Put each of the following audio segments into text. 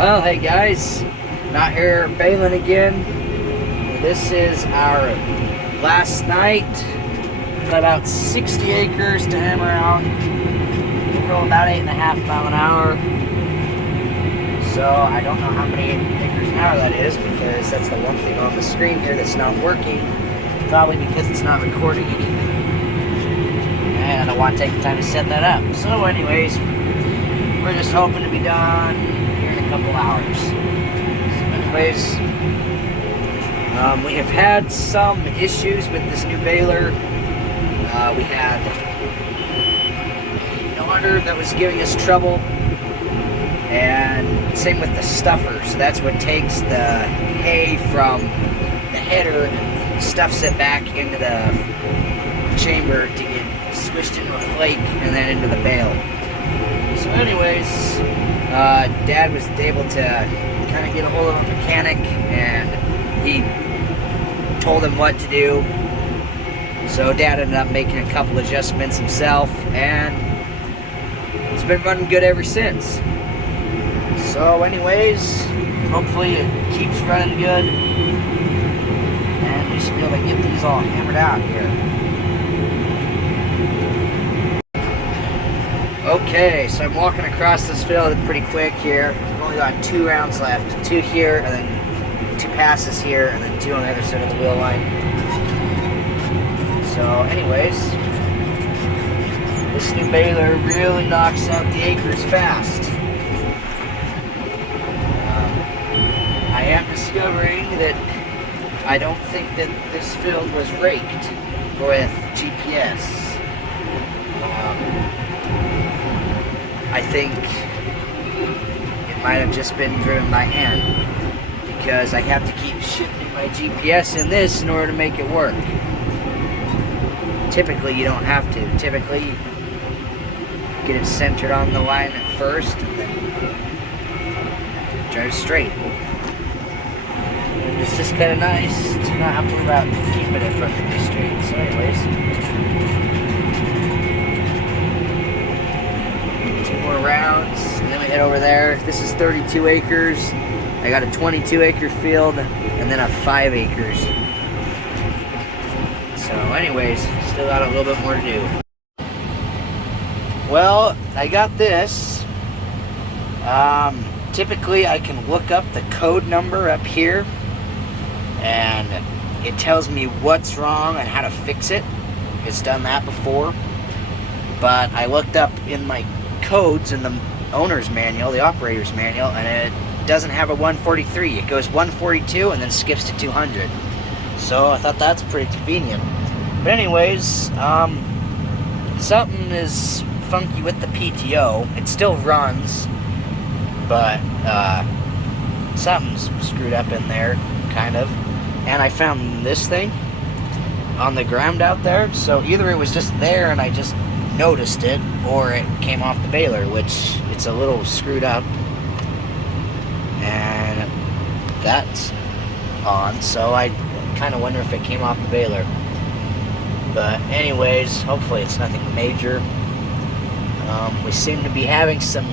Well, hey guys, not here baling again. This is our last night. Got about 60 acres to hammer out. We're going about 8.5 miles an hour. So I don't know how many acres an hour that is, because that's the one thing on the screen here that's not working. Probably because it's not recording anything. And I don't want to take the time to set that up. So anyways, we're just hoping to be done here in a couple hours. So anyways, we have had some issues with this new baler. We had a daughter that was giving us trouble, and same with the stuffer. So that's what takes the hay from the header and stuffs it back into the chamber to get squished into a flake and then into the bale. So anyways, Dad was able to kind of get a hold of a mechanic, and he told him what to do. So Dad ended up making a couple adjustments himself, and it's been running good ever since. So anyways, hopefully it keeps running good, and we should be able to get these all hammered out here. Okay, so I'm walking across this field pretty quick here. We've only got 2 rounds left. 2 here, and then 2 passes here, and then 2 on the other side of the wheel line. So anyways, this new baler really knocks out the acres fast. I am discovering that I don't think that this field was raked with GPS. I think it might have just been driven by hand, because I have to keep shifting my GPS in this in order to make it work. Typically you don't have to. Typically you get it centered on the line at first and then drive straight. And it's just kind of nice to not have to worry about keeping it perfectly straight. So anyways, rounds, and then we head over there. This is 32 acres. I got a 22 acre field and then a 5 acres. So anyways, still got a little bit more to do. Well, I got this. Typically I can look up the code number up here, and it tells me what's wrong and how to fix it. It's done that before. But I looked up in my codes in the owner's manual, the operator's manual, and it doesn't have a 143. It goes 142 and then skips to 200. So I thought that's pretty convenient. But anyways, something is funky with the PTO. It still runs, but something's screwed up in there, kind of. And I found this thing on the ground out there. So either it was just there and I just noticed it, or it came off the baler, which it's a little screwed up, and that's on, so I kind of wonder if it came off the baler. But anyways, hopefully it's nothing major. We seem to be having some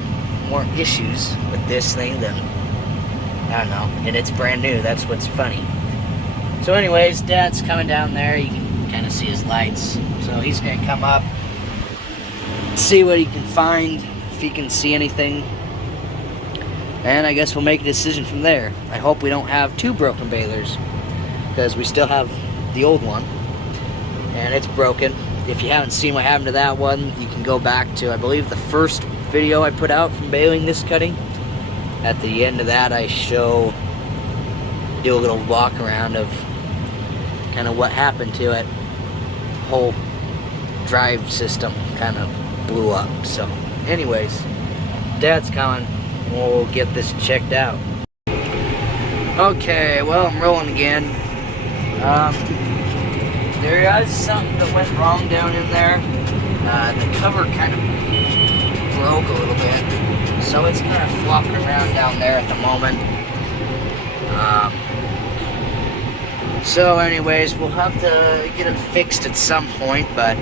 more issues with this thing than, I don't know, and it's brand new. That's what's funny. So anyways, Dad's coming down there. You can kind of see his lights, so he's gonna come up, see what he can find, if he can see anything, and I guess we'll make a decision from there. I hope we don't have 2 broken balers, because we still have the old one and it's broken. If you haven't seen what happened to that one, you can go back to, I believe, the first video I put out from baling this cutting. At the end of that I do a little walk around of kind of what happened to it. Whole drive system kind of blew up. So anyways, Dad's coming. We'll get this checked out. Okay, well, I'm rolling again. There is something that went wrong down in there. The cover kind of broke a little bit, so it's kind of flopping around down there at the moment. So anyways, we'll have to get it fixed at some point, but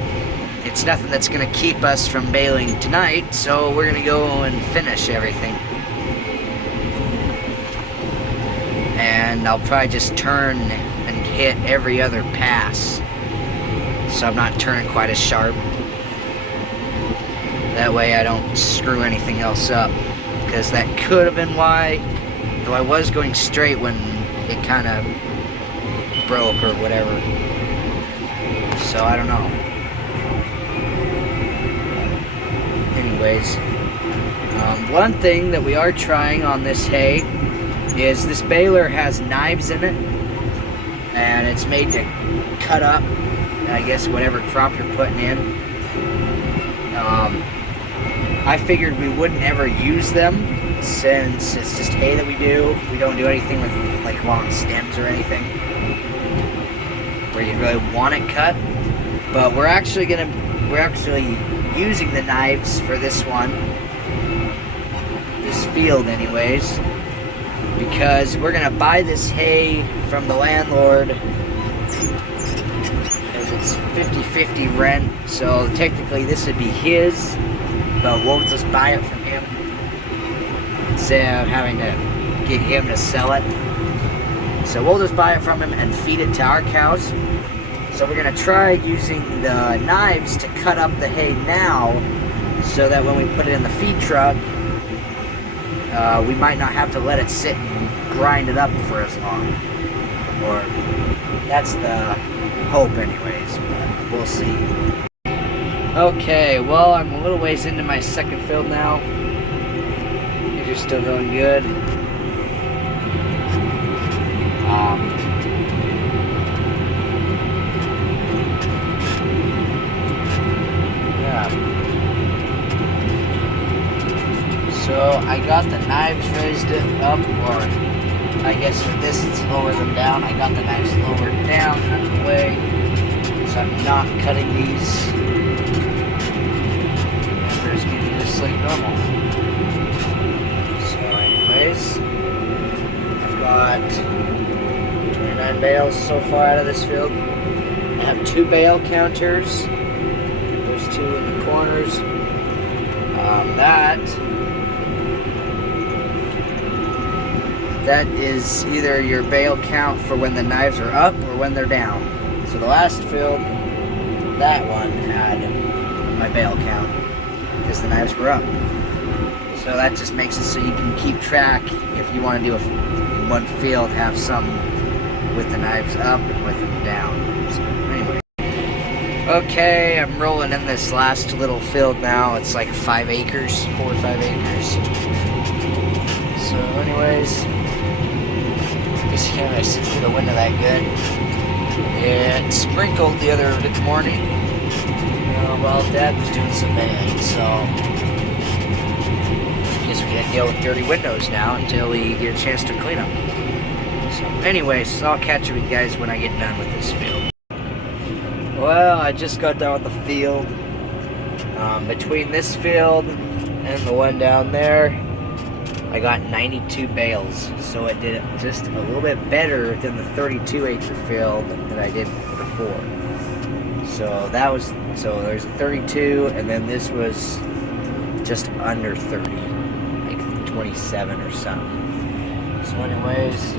it's nothing that's going to keep us from baling tonight, so we're going to go and finish everything. and I'll probably just turn and hit every other pass, so I'm not turning quite as sharp. That way I don't screw anything else up, because that could have been why, though I was going straight when it kind of broke or whatever. So I don't know. Anyways, one thing that we are trying on this hay is this baler has knives in it, and it's made to cut up, I guess, whatever crop you're putting in. I figured we wouldn't ever use them, since it's just hay that we do. We don't do anything with like long stems or anything where you really want it cut. But we're actually using the knives for this one, this field anyways, because we're gonna buy this hay from the landlord, because it's 50-50 rent, so technically this would be his, but we'll just buy it from him instead of having to get him to sell it. So we'll just buy it from him and feed it to our cows. So we're gonna try using the knives to cut up the hay now, so that when we put it in the feed truck, we might not have to let it sit and grind it up for as long. Or that's the hope anyways, but we'll see. Okay, well, I'm a little ways into my second field now. These are still going good. Yeah. So I got the knives raised up, or I guess for this it's lower them down. I got the knives lowered down out of the way, so I'm not cutting these. We're just gonna do this like normal. So anyways, I've got 29 bales so far out of this field. I have 2 bale counters. There's 2 in the corners. That is either your bale count for when the knives are up or when they're down. So the last field, that one had my bale count because the knives were up. So that just makes it so you can keep track if you want to do in one field, have some with the knives up and with them down. So anyway. Okay, I'm rolling in this last little field now. It's like 5 acres, 4 or 5 acres. So anyways, I guess you can't really see through the window that good. It sprinkled the other morning while Dad was doing some mailing, so I guess we gotta deal with dirty windows now until we get a chance to clean them. So anyways, I'll catch you guys when I get done with this field. Well, I just got done with the field. Between this field and the one down there, I got 92 bales, so it did just a little bit better than the 32 acre field that I did before. So there's a 32, and then this was just under 30, like 27 or something. So anyways,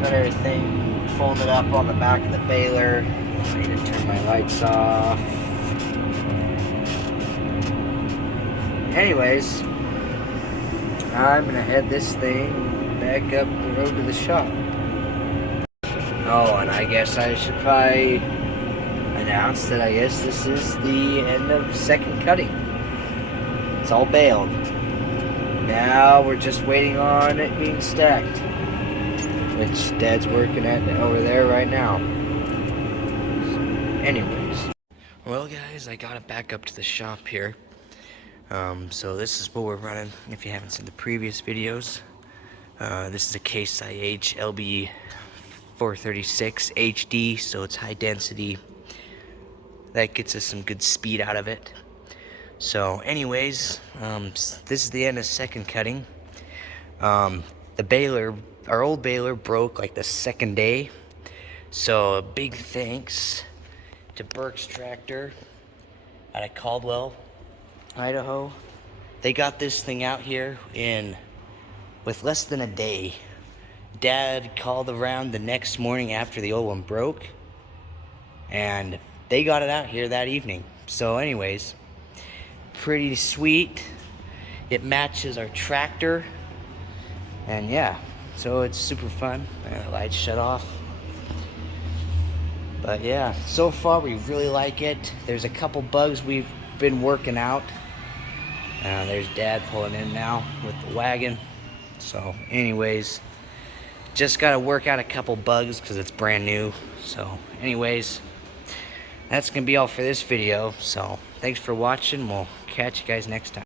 got everything folded up on the back of the baler. I need to turn my lights off. Anyways, I'm gonna head this thing back up the road to the shop. Oh, and I guess I should probably announce that I guess this is the end of second cutting. It's all baled. Now we're just waiting on it being stacked, which Dad's working at over there right now. Anyways, well guys, I got it back up to the shop here. So this is what we're running. If you haven't seen the previous videos, this is a Case IH LB 436 HD, so it's high density. That gets us some good speed out of it. So anyways, this is the end of second cutting. The baler, our old baler, broke like the second day. So a big thanks to Burke's Tractor out of Caldwell, Idaho. They got this thing out here with less than a day. Dad called around the next morning after the old one broke, and they got it out here that evening. So anyways, pretty sweet. It matches our tractor, and yeah, so it's super fun. The lights shut off. But yeah, so far we really like it. There's a couple bugs we've been working out. There's Dad pulling in now with the wagon. So anyways, just got to work out a couple bugs because it's brand new. So anyways, that's going to be all for this video. So thanks for watching. We'll catch you guys next time.